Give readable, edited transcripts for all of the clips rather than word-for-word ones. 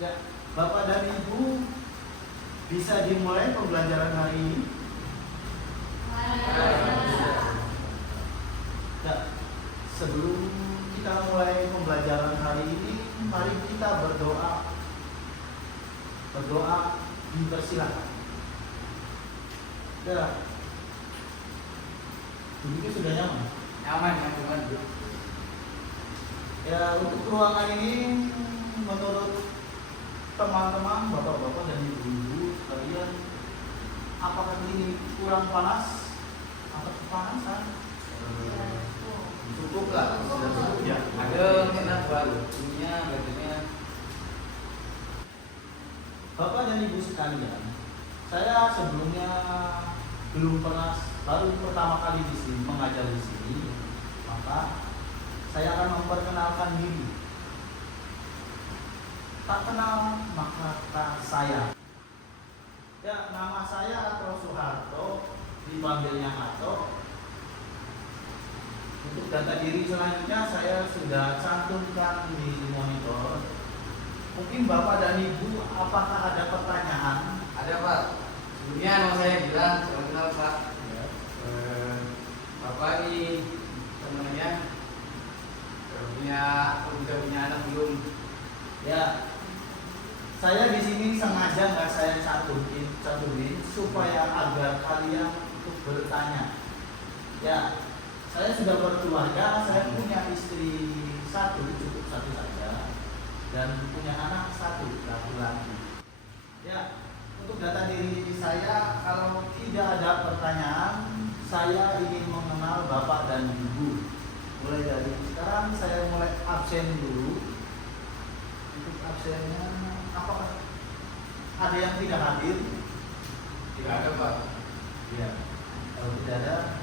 Ya, Bapak dan Ibu, bisa dimulai pembelajaran hari ini? Ya, sebelum kita mulai pembelajaran hari ini, mari kita berdoa. Berdoa dipersilakan. Ya, duduknya sudah nyaman? Nyaman, nyaman. Ya, untuk ruangan ini menurut teman-teman, bapak-bapak dan ibu-ibu sekalian, apakah ini kurang panas atau kepanasan? Cukup lah, sudah cukup ya. Ada enak baru, punya bajunya. Bapak dan ibu sekalian, saya sebelumnya belum pernah, baru pertama kali di sini mengajar di sini, maka saya akan memperkenalkan diri. Tak kenal maka tak sayang. Ya, nama saya Atro Soeharto, dipanggilnya Atro. Untuk data diri selanjutnya saya sudah cantumkan di monitor. Mungkin Bapak dan Ibu, apakah ada pertanyaan? Ada Pak. Sebelumnya nama saya Gilang, salam kenal Pak. Ya. Bapak ini temannya udah punya anak belum? Ya, saya di sini sengaja nggak saya cantumin supaya agar kalian untuk bertanya. Ya, saya sudah berkeluarga, saya punya istri satu, cukup satu saja, dan punya anak satu, laki-laki. Ya, untuk data diri saya, kalau tidak ada pertanyaan, saya ingin mengenal Bapak dan Ibu. Mulai dari sekarang saya mulai absen dulu. Untuk absennya, apakah ada yang tidak hadir? Tidak ada Pak. Ya, kalau tidak ada,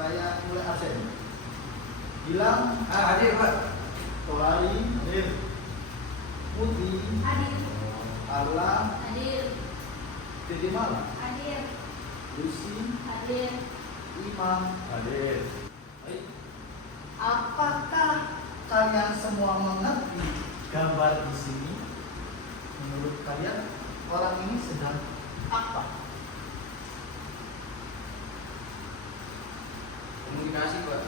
saya mulai absen. Bilang Hadir Pak. Tolari hadir, Putih Hadir. Arla Hadir. Dede Mala, Hadir. Lucy, Hadir. Imam hadir. Baik. Apakah kalian semua mengerti gambar di sini? Menurut kalian orang ini sedang apa? Komunikasi Pak.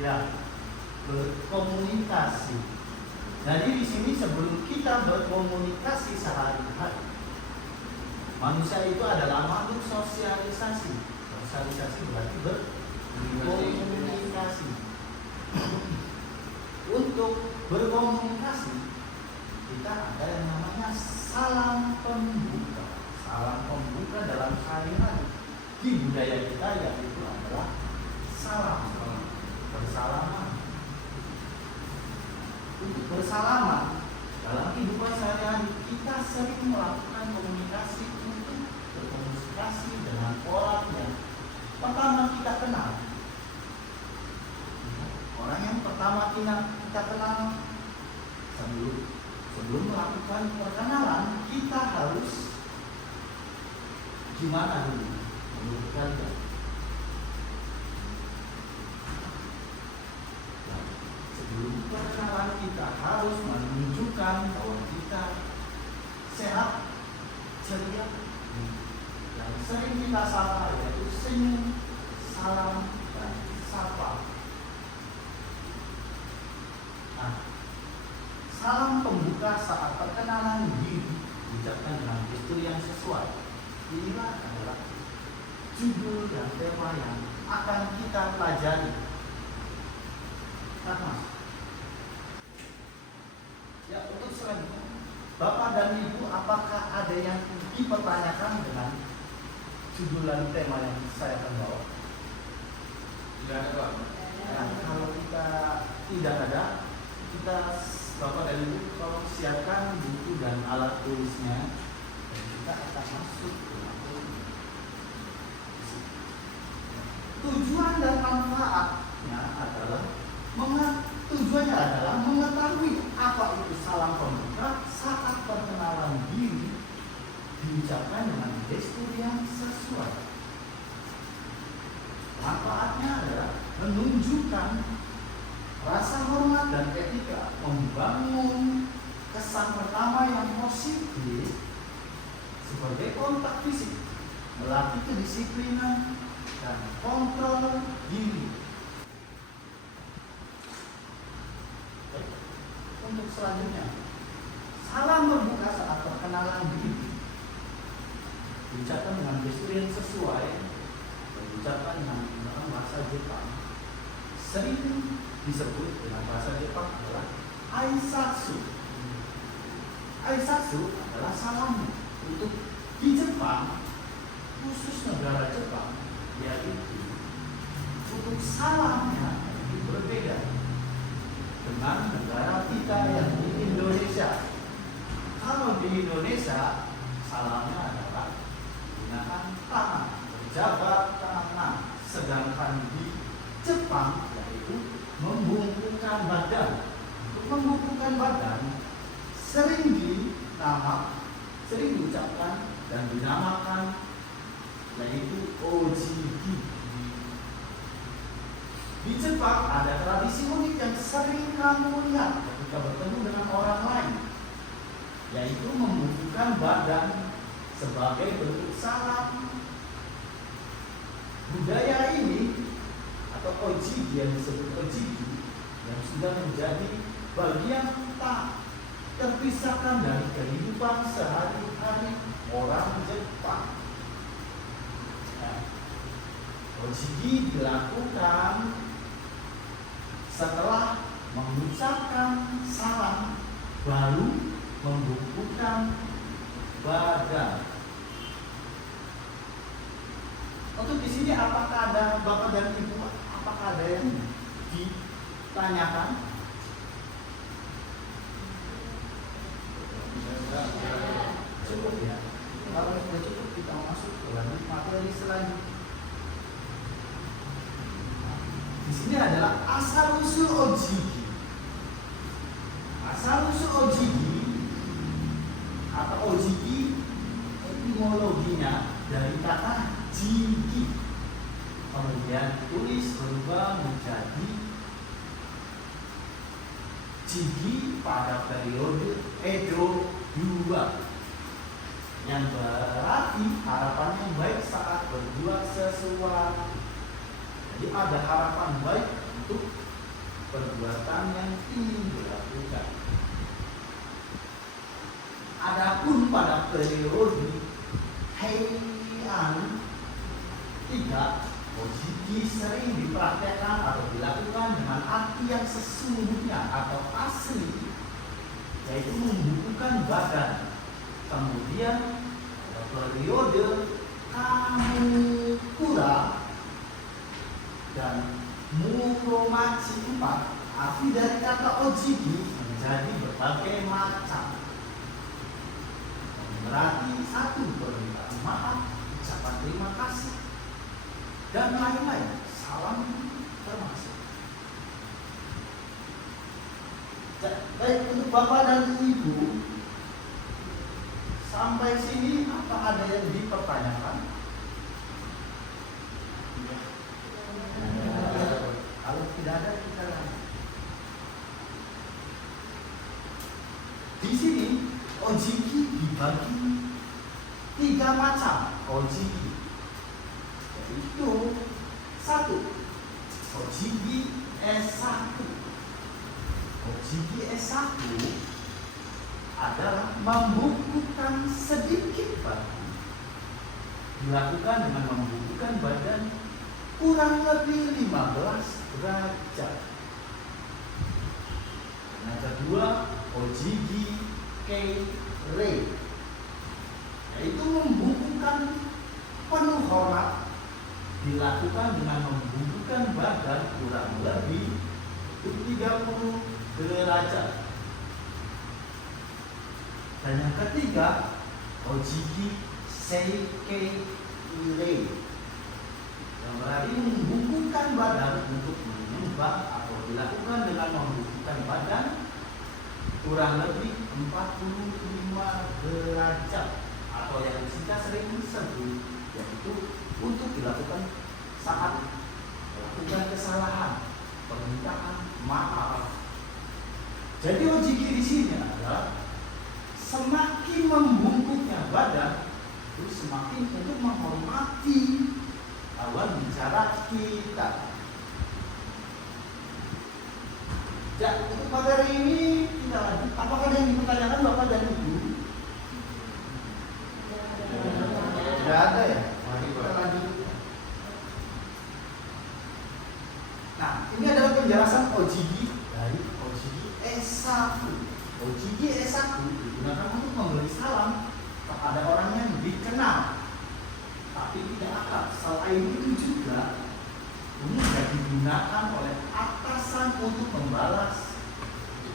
Ya, berkomunikasi. Jadi di sini sebelum kita berkomunikasi sehari-hari, manusia itu adalah makhluk sosialisasi. Sosialisasi berarti berkomunikasi. Untuk berkomunikasi, kita ada yang namanya salam pembuka. Salam pembuka dalam sehari-hari di budaya kita yaitu adalah salam, bersalaman. Untuk bersalaman dalam kehidupan sehari-hari kita sering melakukan komunikasi untuk berkomunikasi dengan orang yang pertama kita kenal. Orang yang pertama kita kenal, sebelum melakukan perkenalan kita harus gimana dulu menurut kalian? Sebelum perkenalan kita harus menunjukkan bahwa kita sehat, ceria, yang sering kita sapa yaitu senyum, salam, dan sapa. Nah, salam pembuka saat perkenalan diri diucapkan dengan gestur yang sesuai. Inilah adalah judul dan tema yang akan kita pelajari. Nah, Mas. Ya, untuk selanjutnya, Bapak dan Ibu, apakah ada yang dipertanyakan dengan judul dan tema yang saya akan bawa? Tidak ada Pak. Nah, kalau kita tidak ada, kita Bapak dan Ibu tolong siapkan buku dan alat tulisnya dan kita akan masuk ke materi. Tujuan dan manfaatnya adalah tujuannya adalah mengetahui apa itu salam pembuka saat perkenalan diri diucapkan dengan gestur yang sesuai. Manfaatnya adalah menunjukkan rasa hormat dan etika, membangun kesan pertama yang positif sebagai kontak fisik, melatih kedisiplinan dan kontrol diri. Baik, untuk selanjutnya, salam terbuka saat perkenalan diri. Diucapkan dengan gestur yang sesuai dan diucapkan dengan menggunakan bahasa Jepang. Sering disebut dengan bahasa Jepang adalah aisatsu. Aisatsu adalah salam. Untuk di Jepang, khusus negara Jepang, yaitu untuk salamnya itu berbeda dengan negara kita yang di Indonesia. Kalau di Indonesia, salamnya adalah menggunakan tangan, berjabat tangan. Sedangkan di Jepang yaitu membungkukkan badan. Untuk membungkukkan badan sering diucapkan dan dinamakan yaitu ojigi. Di Jepang ada tradisi unik yang sering kamu lihat ketika bertemu dengan orang lain, yaitu membungkukkan badan sebagai bentuk salam. Budaya ini atau ojigi yang disebut ojigi yang sudah menjadi bagian tak terpisahkan dari kehidupan sehari-hari orang Jepang. Ojigi dilakukan setelah mengucapkan salam, baru membungkukkan badan. Untuk di sini apakah ada Bapak dan Ibu? Apakah ada yang ditanyakan? Cukup ya. Kalau sudah cukup kita masuk ke materi selanjutnya. Di sini adalah asal usul ojigi. Asal usul ojigi atau ojigi etimologinya dari kata jigi, kemudian ditulis berubah menjadi jigi pada periode Edo II, yang berarti harapan yang baik saat berbuat sesuatu. Jadi ada harapan baik untuk perbuatan yang ingin dilakukan. Adapun pada periode Heian III, ojigi sering dipraktekkan atau dilakukan dengan arti yang sesungguhnya atau asli, yaitu membungkukkan badan. Kemudian pada periode Kamukura dan Muromachi IV, arti dari kata ojigi menjadi berbagai macam. Berarti satu, permintaan maaf, ucapan terima kasih, dan lain-lain. Salam termasuk. Baik, untuk Bapak dan Ibu, sampai sini apa ada yang dipertanyakan? Kalau tidak ada, kita lanjut. Di sini ojigi dibagi 3 macam ojigi. Yaitu 1, ojigi S1. Ojigi S1 adalah membungkukkan sedikit badan. Dilakukan dengan membungkukkan badan kurang lebih 15 derajat. Yang kedua, ojigi Kei-rei, yaitu membungkukkan penuh hormat. Dilakukan dengan membungkukkan badan kurang lebih 30 derajat. Dan yang ketiga, ojigi Seikei-rei, yang berarti membungkukkan badan untuk menyembah atau dilakukan dengan membungkukkan badan kurang lebih 45 derajat, atau yang kita sering sebut yaitu untuk dilakukan saat melakukan kesalahan, permintaan maaf. Jadi ojigi di sini adalah semakin membungkuknya badan itu semakin untuk menghormati lawan bicara kita. Ya, untuk materi ini kita lanjut. Apakah ada yang dipertanyakan Bapak dan Ibu? Tidak ada ya? Mari kita lanjut. Nah, ini adalah penjelasan OJG dari OJG S1. OJG S1 digunakan untuk memberi salam kepada orang yang dikenal tapi tidak akrab. Selain itu juga juga digunakan oleh atasan untuk membalas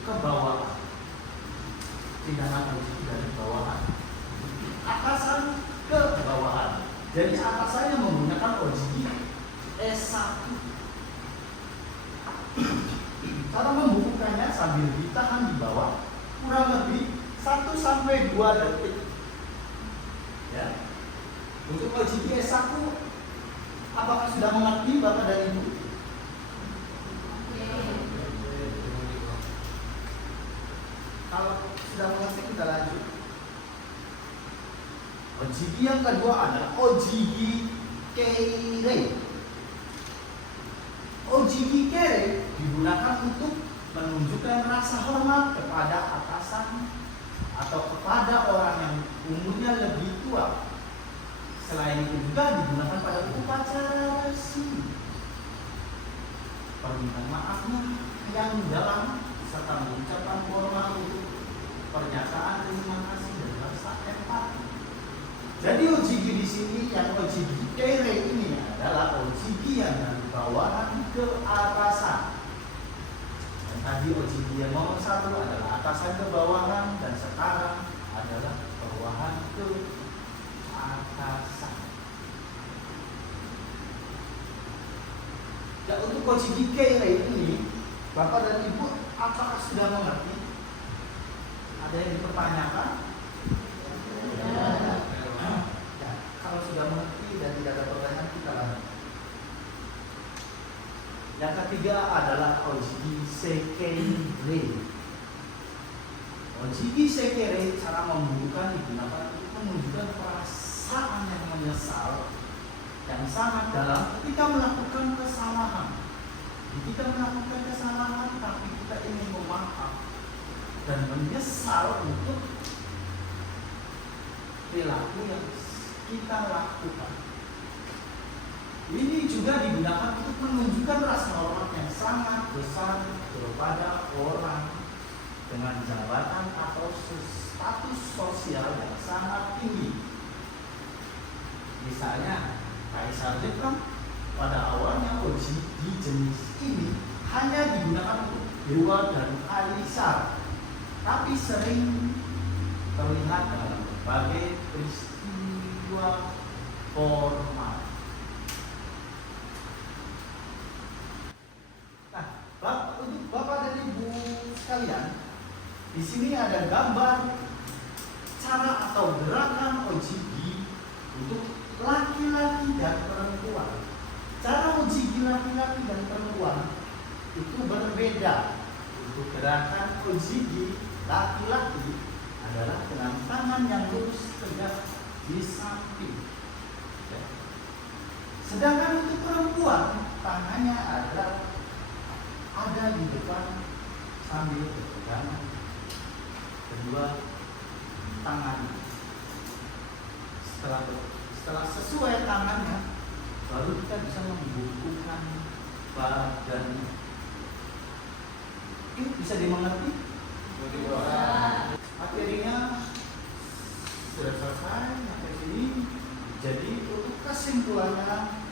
ke bawah. Tindakan OJG dari bawahan. Atasan ke bawahan. Jadi atasannya menggunakan OJG S1. Cara membungkukannya sambil ditahan di bawah kurang lebih 1-2 detik. Ya. Untuk OJG S1, apakah sudah mengerti Bapak dan Ibu? Kalau sudah mengerti kita lanjut. OJG yang kedua adalah OJG kere. OJG kere digunakan untuk menunjukkan rasa hormat kepada atasan atau kepada orang yang umurnya lebih tua. Selain itu juga digunakan pada upacara resmi. Permintaan maafnya yang dalam serta mengucapkan formal untuk pernyataan terima kasih dan rasa empati. Jadi OJG di sini yang OJG kere ini adalah OJG yang dari bawahan ke atasan. Dan tadi OJG yang nomor 1 adalah atasan ke bawahan dan sekarang adalah bawahan ke atasan. Ya, untuk OJG kere ini, Bapak dan Ibu apakah sudah mengerti? Ada yang dipertanyakan? Ya, kalau sudah mengerti dan tidak ada pertanyaan kita lanjut. Yang ketiga adalah OJG sekere. OJG sekere cara membungkukkan digunakan untuk menunjukkan perasaan yang menyesal yang sangat dalam ketika melakukan kesalahan. Kita melakukan kesalahan tapi kita ingin memaaf dan menyesal untuk perilaku yang kita lakukan. Ini juga digunakan untuk menunjukkan rasa hormat yang sangat besar kepada orang dengan jabatan atau status sosial yang sangat tinggi. Misalnya Kaisar Jepang pada awalnya OJG jenis ini hanya digunakan untuk dewa dan kaisar, tapi sering terlihat dalam berbagai peristiwa formal. Nah, untuk Bapak dan Ibu sekalian, di sini ada gambar cara atau gerakan OJG untuk laki-laki dan perempuan. Cara OJG laki-laki dan perempuan itu berbeda. Untuk gerakan OJG laki-laki adalah dengan tangan yang lurus tegak di samping. Sedangkan untuk perempuan tangannya ada di depan sambil berpegangan kedua tangannya. Setelah sesuai tangannya, baru kita bisa membungkukkan badannya. Ini bisa dimengerti? Akhirnya sudah selesai sampai sini. Jadi untuk kesimpulannya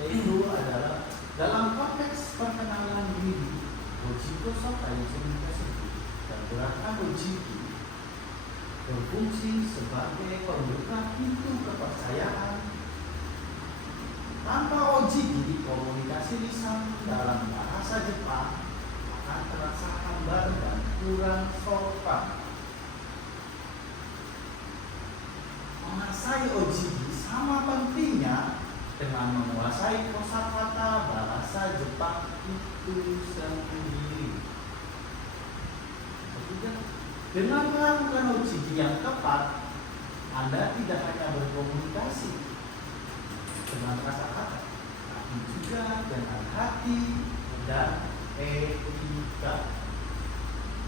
yaitu adalah dalam konteks perkenalan diri, OJG Sokai tersebut dan gerakan OJG berfungsi sebagai pembuka pintu kepercayaan. Tanpa OJG, komunikasi lisan dalam bahasa Jepang akan terasa hambar dan kurang sopan. Menguasai OJG sama pentingnya dengan menguasai kosakata bahasa Jepang itu sendiri. Dengan melakukan OJG arti dan etika.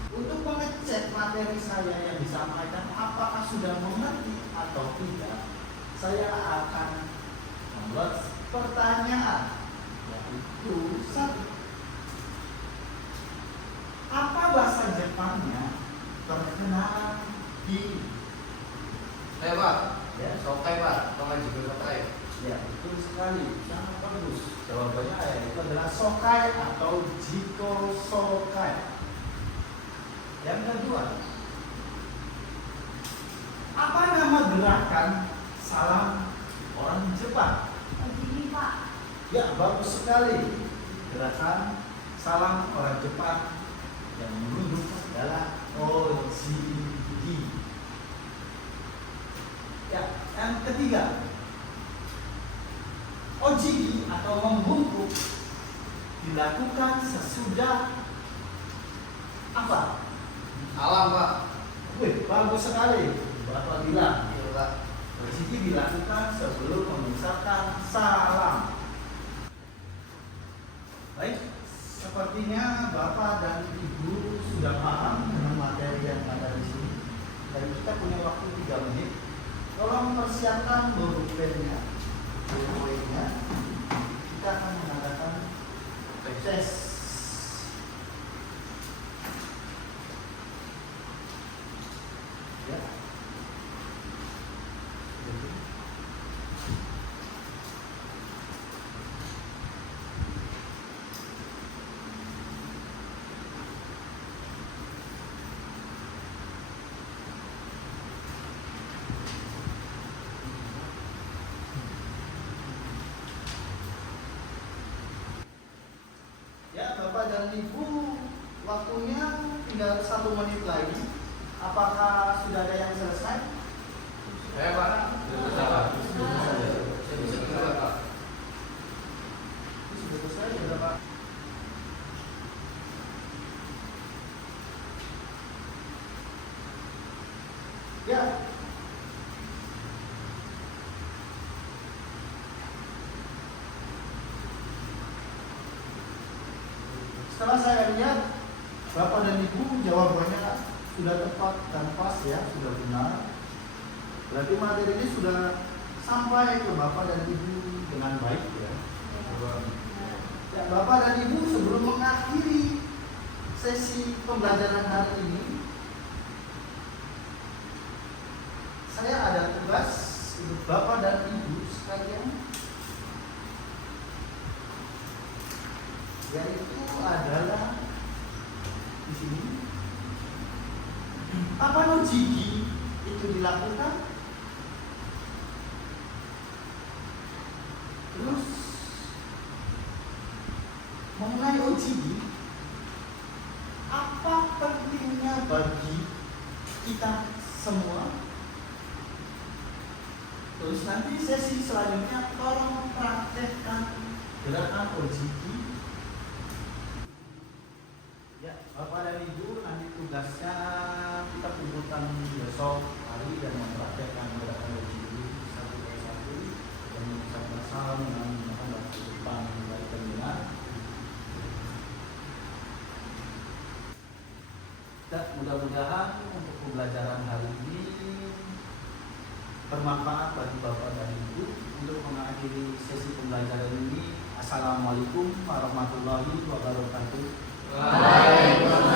Untuk mengecek materi saya yang disampaikan apakah sudah mengerti atau tidak, saya akan membuat pertanyaan, yaitu satu, apa bahasa Jepangnya terkenal di Saya Pak, ya? sokai Pak, atau nggak juga sokai? Ya, betul sekali, sangat bagus. Jawabannya itu adalah sokai atau jiko sokai. Yang kedua, apa nama gerakan salam orang Jepang? Begini Pak. Ya, bagus sekali. Gerakan salam orang Jepang yang menunjuk adalah ojigi. Ya, yang ketiga, ojigi atau membungkuk dilakukan sesudah apa? Salam Pak. Wih, bagus sekali. Bapak bilang, Iya Pak. ojigi dilakukan sebelum mengucapkan salam. Baik, sepertinya Bapak dan Ibu sudah paham dengan materi yang ada di sini. Dan kita punya waktu 3 menit. Tolong persiapkan pulpennya, poin-poinnya. Kita akan mengadakan tes. Ya. Ya, Bapak dan Ibu, waktunya tinggal 1 menit lagi. Apakah sudah ada yang selesai? Saya Pak. Sudah Pak. Sudah selesai. Saya bisa juga Pak. Sudah selesai, sudah Pak. Ya. Setelah saya lihat Bapak dan Ibu jawabannya sudah tepat dan pas ya, sudah benar. Berarti materi ini sudah sampai ke Bapak dan Ibu dengan baik ya. Ya, Bapak dan Ibu, sebelum mengakhiri sesi pembelajaran hari ini, saya ada tugas untuk Bapak dan Ibu sekalian, yaitu adalah di sini. Kapan ojigi itu dilakukan? Terus mengenai ojigi, apa pentingnya bagi kita semua? Terus nanti sesi selanjutnya tolong praktekkan gerakan ojigi. Ya, Bapak dan Ibu, nanti tugasnya kita kumpulkan besok hari dan mempraktekkan gerakan ojigi satu persatu dan mengucapkan salam dengan menggunakan bahasa Jepang yang baik dan benar. Dan mudah-mudahan untuk pembelajaran hari ini bermanfaat bagi Bapak dan Ibu. Untuk mengakhiri sesi pembelajaran ini, Assalamualaikum warahmatullahi wabarakatuh. Waalaikumsalam.